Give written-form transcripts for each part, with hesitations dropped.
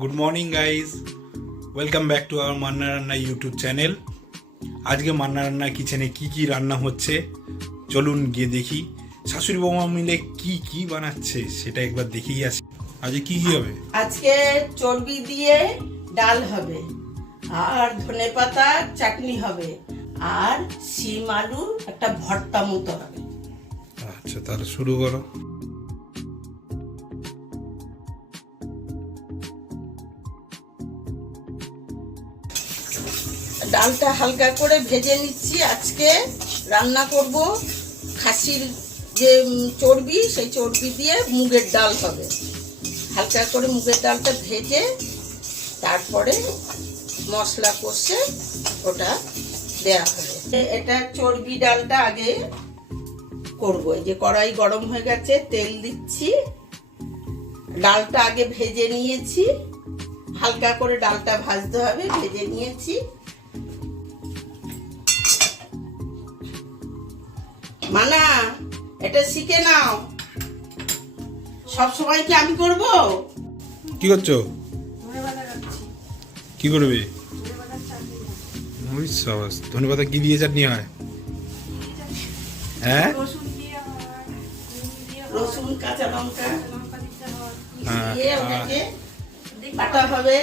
Good morning guys, welcome back to our Manna রান্না YouTube channel. আজকে মান্না রান্না কিচেনে কি রান্না হচ্ছে চলুন গিয়ে দেখি। শাশুড়ি বৌমা মিলে কি বানাচ্ছে সেটা একবার দেখেই আসি। আজকে কি হবে? আজকে চর্বি দিয়ে ডাল হবে, আর ধনেপাতা চাটনি হবে, আর শিম আলু একটা ভর্তা মতো হবে। আচ্ছা, তাহলে শুরু করো। ডালটা হালকা করে ভেজে নিচ্ছি। আজকে রান্না করব খাসির যে চর্বি, সেই চর্বি দিয়ে মুগের ডাল হবে। হালকা করে মুগের ডালটা ভেজে তারপরে মশলা কষে ওটা দেয়া হবে। এটা চর্বি ডালটা আগে করব। এই যে কড়াই গরম হয়ে গেছে, তেল দিচ্ছি। ডালটা আগে ভেজে নিয়েছি, হালকা করে ডালটা ভাজতে হবে, ভেজে নিয়েছি। মানা, এটা শিখে নাও। সব সময় কি আমি করব? কি করছো? কি করবে? ধনেপাতা কি দিয়ে চাটনি হয়? হ্যাঁ, রসুন কাঁচা লঙ্কা দিয়ে ওটাকে বাটা হবে,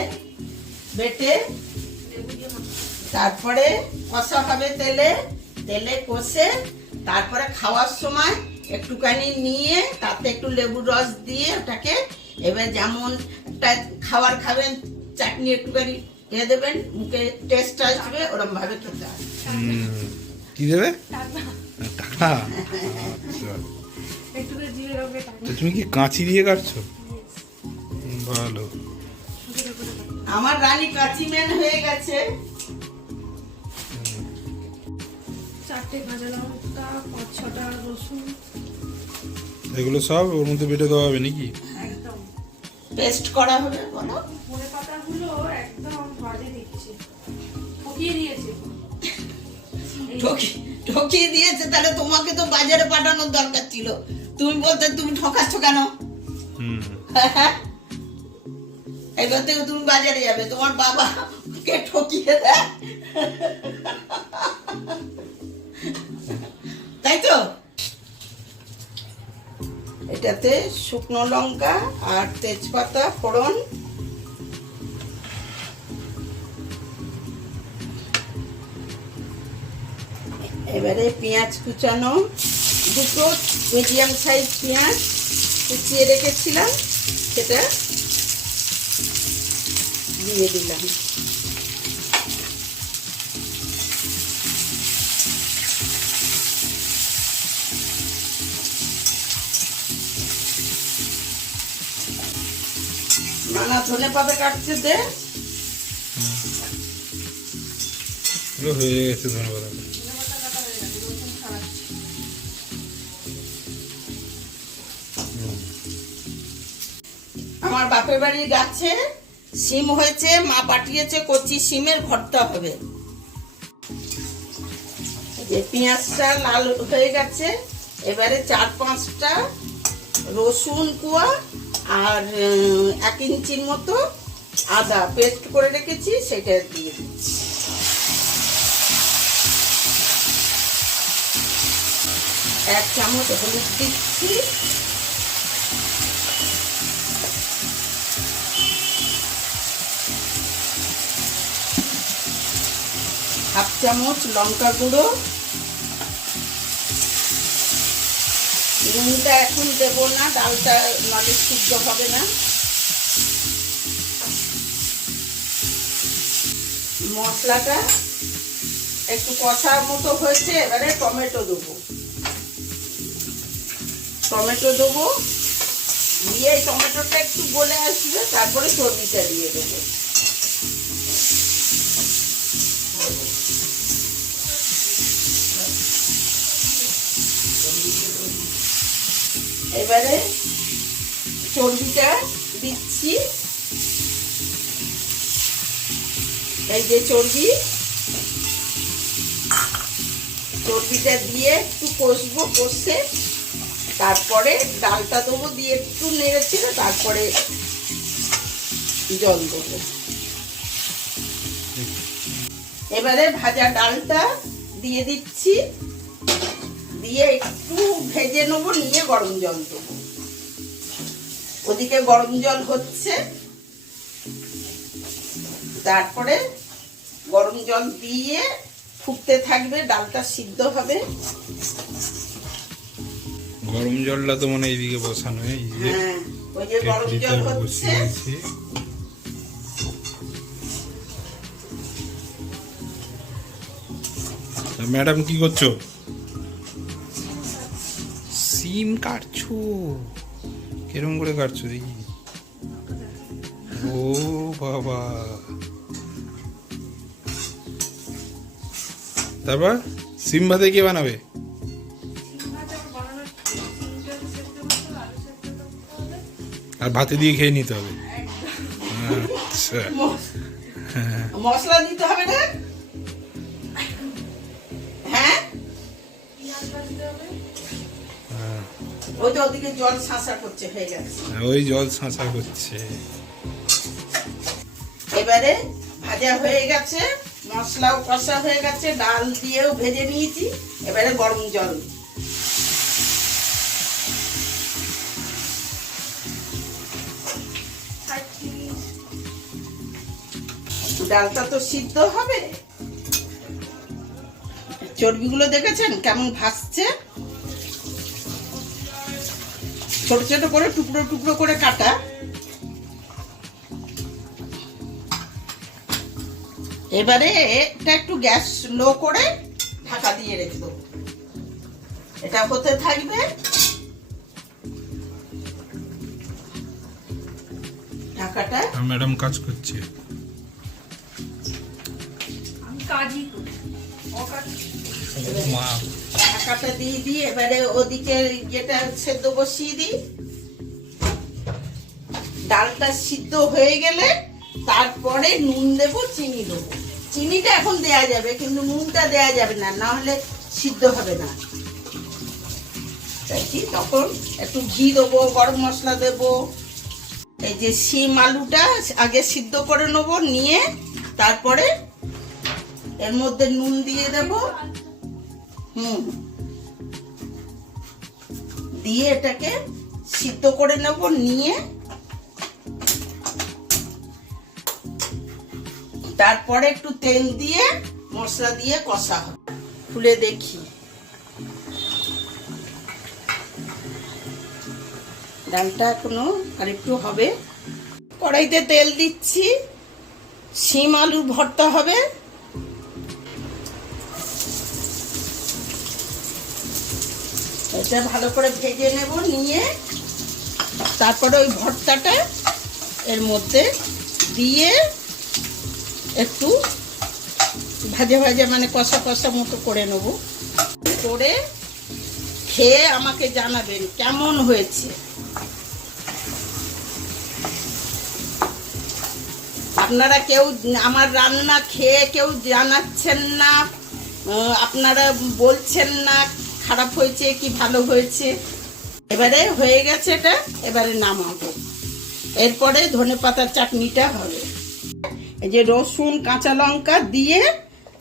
বেটে তারপরে কষা হবে তেলে কষে, তারপরে খাওয়ার সময় একটুখানি নিয়ে তাতে একটু লেবুর রস দিয়ে ওটাকে, এবার যেমন একটা খাবার খাবেন চাটনি একটুখানি দিয়ে দেবেন, মুখে টেস্ট আসবে, ওরকম ভাবে খেতে হবে। কি দেবে? টাকা। তুমি কি কাঁচি দিয়ে কাটছো? ভালো। আমার রানী কাঁচি ম্যান হয়ে গেছে। চারটে কাঁচা লঙ্কা, 5-6টা রসুন, এগুলো সব ওর মধ্যে বেটে দেওয়া হবে নাকি? একদম পেস্ট করা হবে। বলো, ধনে পাতাগুলো একদম ভাজে দিচ্ছে, ঠকিয়ে দিয়েছে। ঠকিয়ে দিয়েছে? তাহলে তোমাকে তো বাজারে পাঠানোর দরকার ছিল। তুমি বলতে তুমি ঠকাচ্ছ কেন? এবার থেকে তুমি বাজারে যাবে, তোমার বাবাকে ঠকিয়ে দেয়, তাই তো? এটাতে শুকনো লঙ্কা আর তেজপাতা ফোড়ন, এবারে পেঁয়াজ কুচানো, দুটো মিডিয়াম সাইজ পেঁয়াজ কুচিয়ে রেখেছিলাম, সেটা দিয়ে দিলাম। নানা ধনে পাতা কাটছে দে। হয়ে গেছে ধন্যবাদ। আমার বাপের বাড়ির গাছে শিম হয়েছে, মা পাঠিয়েছে, কচি শিমের ভর্তা হবে। যে পেঁয়াজটা লাল হয়ে গেছে, এবারে 4-5টা রসুন কোয়া আর 1 ইঞ্চির মতো আদা পেস্ট করে রেখেছি, সেটা দিয়ে দিচ্ছি। এক চামচ হলুদ দিচ্ছি, হাফ চামচ লঙ্কা গুঁড়ো। নুনটা এখন দেবো না, ডালটা নালে সিদ্ধ হবে না। মশলাটা একটু কষার মতো হয়েছে, এবারে টমেটো দেবো। দিয়ে টমেটোটা একটু গলে আসবে, তারপরে চর্বিটা দিয়ে দেবো। এবারে চর্বিটা দিচ্ছি। এই যে চর্বিটা দিয়ে একটু কষবো, কষে তারপরে ডালটা দেবো, দিয়ে একটু নেড়ে ছিল, তারপরে জল দেবো। এবারে ভাজা ডালটা দিয়ে দিচ্ছি, দিয়ে একটু ভেজে নেবো, নিয়ে গরম জল দেবো। ওদিকে গরম জল হচ্ছে, তারপরে গরম জল দিয়ে ফুটতে থাকবে, ডালটা সিদ্ধ হবে। গরম জলটা তো মানে এইদিকে বসানো, হ্যাঁ, ওই যে গরম জল হচ্ছে। ম্যাডাম কি করছো? সিম কাটছো? কিরম করে কাটছো দেখি? ও বাবা, তারপর সিম ভাতে কে বানাবে? আর ভাতে দিয়ে খেয়ে নিতে হবে। আচ্ছা, মশলা দিতে হবে না? হ্যাঁ, ওই তো ওদিকে জল ছাঁচা করছে, হয়ে গেছে। ওই জল ছাঁচা করছে। এবারে ভাজা হয়ে গেছে, মশলাও কষা হয়ে গেছে, ডাল দিয়েও ভেজে নিয়েছি। এবারে গরম জল, ডালটা তো সিদ্ধ হবে। চর্বিগুলো দেখেছেন কেমন ভাসছে? ছোট ছোট করে টুকরো টুকরো করে কাটা। এবারে এটা একটু গ্যাস লো করে ঢাকা দিয়ে রেখে দেবো, এটা হতে থাকবে। ঢাকাটা ম্যাডাম কাজ করছে। আমি কাজই করি, ঢাকাটা দিয়ে দিই। এবারে ওদিকে যেটা সেদ্ধ বসিয়ে দিই। ডালটা সিদ্ধ হয়ে গেলে তারপরে নুন দেবো, চিনি দেবো। চিনিটা এখন দেয়া যাবে, কিন্তু নুনটা দেয়া যাবে না, না হলে সিদ্ধ হবে না। তাই কি, তখন একটু ঘি দেবো, গরম মশলা দেবো। এই যে শিম আলুটা আগে সিদ্ধ করে নেবো, নিয়ে তারপরে এর মধ্যে নুন দিয়ে দেবো। দিয়ে এটাকে সিদ্ধ করে নেব, নিয়ে তারপরে একটু তেল দিয়ে মশলা দিয়ে কষা হবে। খুলে দেখি, ডালটা এখনো আরেকটু হবে। কড়াইতে তেল দিচ্ছি, শিম আলু ভর্তা হবে। এটা ভালো করে ভেজে নেব, নিয়ে তারপরে ওই ভর্তাটা এর মধ্যে দিয়ে একটু ভাজা ভাজা মানে কষা কষা মতো করে নেব। করে খেয়ে আমাকে জানাবেন কেমন হয়েছে। আপনারা কেউ আমার রান্না খেয়ে কেউ জানাচ্ছেন না, আপনারা বলছেন না খারাপ হয়েছে কি ভালো হয়েছে। এবারে হয়ে গেছে এটা, এবারে নামাবো। এরপরে ধনেপাতার চাটনিটা হবে। এই যে রসুন কাঁচা লঙ্কা দিয়ে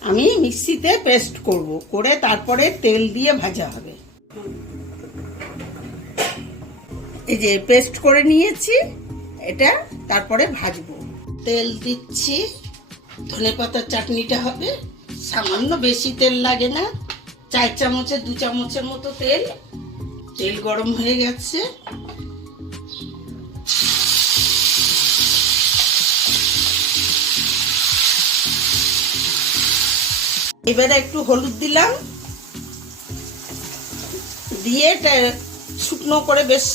আমি মিক্সিতে পেস্ট করব, করে তারপরে তেল দিয়ে ভাজা হবে। এই যে পেস্ট করে নিয়েছি, এটা তারপরে ভাজবো। তেল দিচ্ছি, ধনেপাতার চাটনিটা হবে। সামান্য, বেশি তেল লাগে না, 4 চামচে 2 চামচের মতো তেল। তেল গরম হয়ে গেছে, এবারে একটু হলুদ দিলাম, দিয়ে এটা শুকনো করে বেশ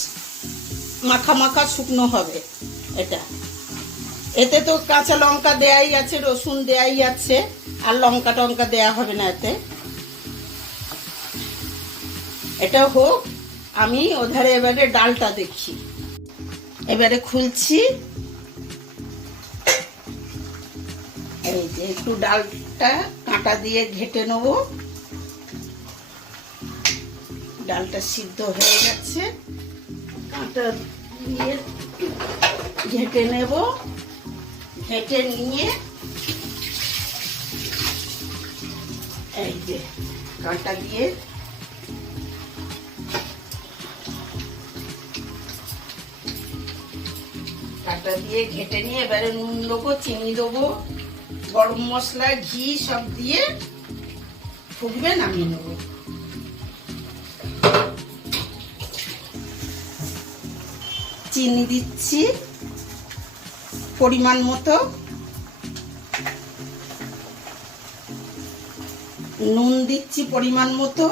মাখা মাখা শুকনো হবে এটা। এতে তো কাঁচা লঙ্কা দেয়াই আছে, রসুন দেয়াই আছে, আর লঙ্কা টঙ্কা দেয়া হবে না এতে। এটা হোক, আমি ওধারে এবারে ডালটা দেখি। এবারে খুলছি, এই যে একটু ডালটা কাঁটা দিয়ে ঘেটে নেব। ডালটা সিদ্ধ হয়ে গেছে, কাঁটা দিয়ে ঘেটে নেব। ঘেটে নিয়ে এই যে কাঁটা দিয়ে ঘেটে নিয়ে এবারে নুন দেবো, চিনি দেবো, গরম মশলা, ঘি সব দিয়ে ফুটবে, নামিয়ে নেব। চিনি দিচ্ছি পরিমাণ মতো, নুন দিচ্ছি পরিমাণ মতো,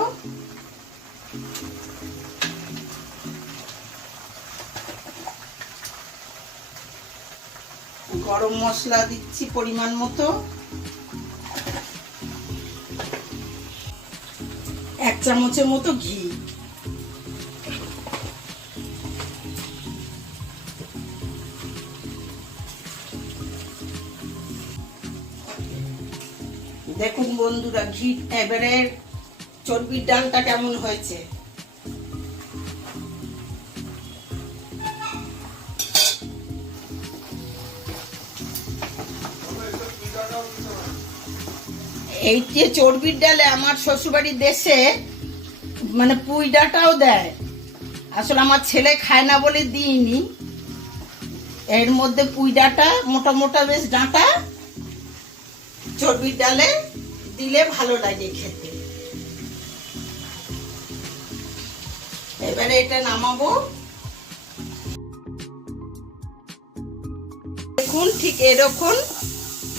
গরম মশলা দিচ্ছি পরিমাণ মতো, 1 চামচের মতো ঘি, দেখুন বন্ধুরা ঘি এবারে চর্বির ডালটা কেমন হয়েছে। এই যে চর্বির ডালে আমার শ্বশুরবাড়ির দেশে মানে পুঁই ডাঁটাও দেয়, আসলে আমার ছেলে খায় না বলে দিইনি। এর মধ্যে পুঁই ডাঁটা, মোটা মোটা বেশ ডাঁটা চর্বির ডালে দিলে ভালো লাগে খেতে। এবারে এটা নামাবো। দেখুন ঠিক এরকম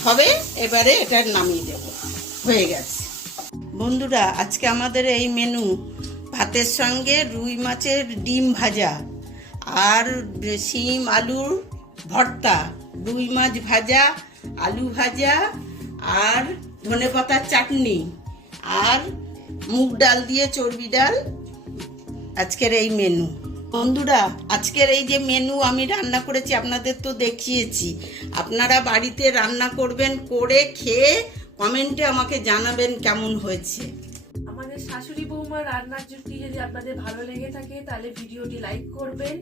হবে, এবারে এটা নামিয়ে দেব। হয়ে গেছে বন্ধুরা, আজকে আমাদের এই মেনু ভাতের সঙ্গে রুই মাছের ডিম ভাজা আর শিম আলুর ভর্তা, রুই মাছ ভাজা, আলু ভাজা আর ধনেপাতার চাটনি আর মুগ ডাল দিয়ে চর্বি ডাল আজকের এই মেনু। বন্ধুরা আজকের এই যে মেনু আমি রান্না করেছি আপনাদের তো দেখিয়েছি, আপনারা বাড়িতে রান্না করবেন, করে খেয়ে কমেন্টে আমাকে জানাবেন কেমন হয়েছে। আমাদের শাশুড়ি বৌমার রান্নার জুটি যদি আপনাদের ভালো লেগে থাকে তাহলে ভিডিওটি লাইক করবেন,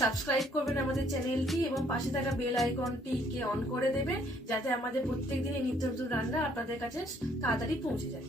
সাবস্ক্রাইব করবেন আমাদের চ্যানেলটি এবং পাশে থাকা বেল আইকনটিকে অন করে দেবেন, যাতে আমাদের প্রত্যেক দিনই নিত্য নতুন রান্না আপনাদের কাছে তাড়াতাড়ি পৌঁছে যায়।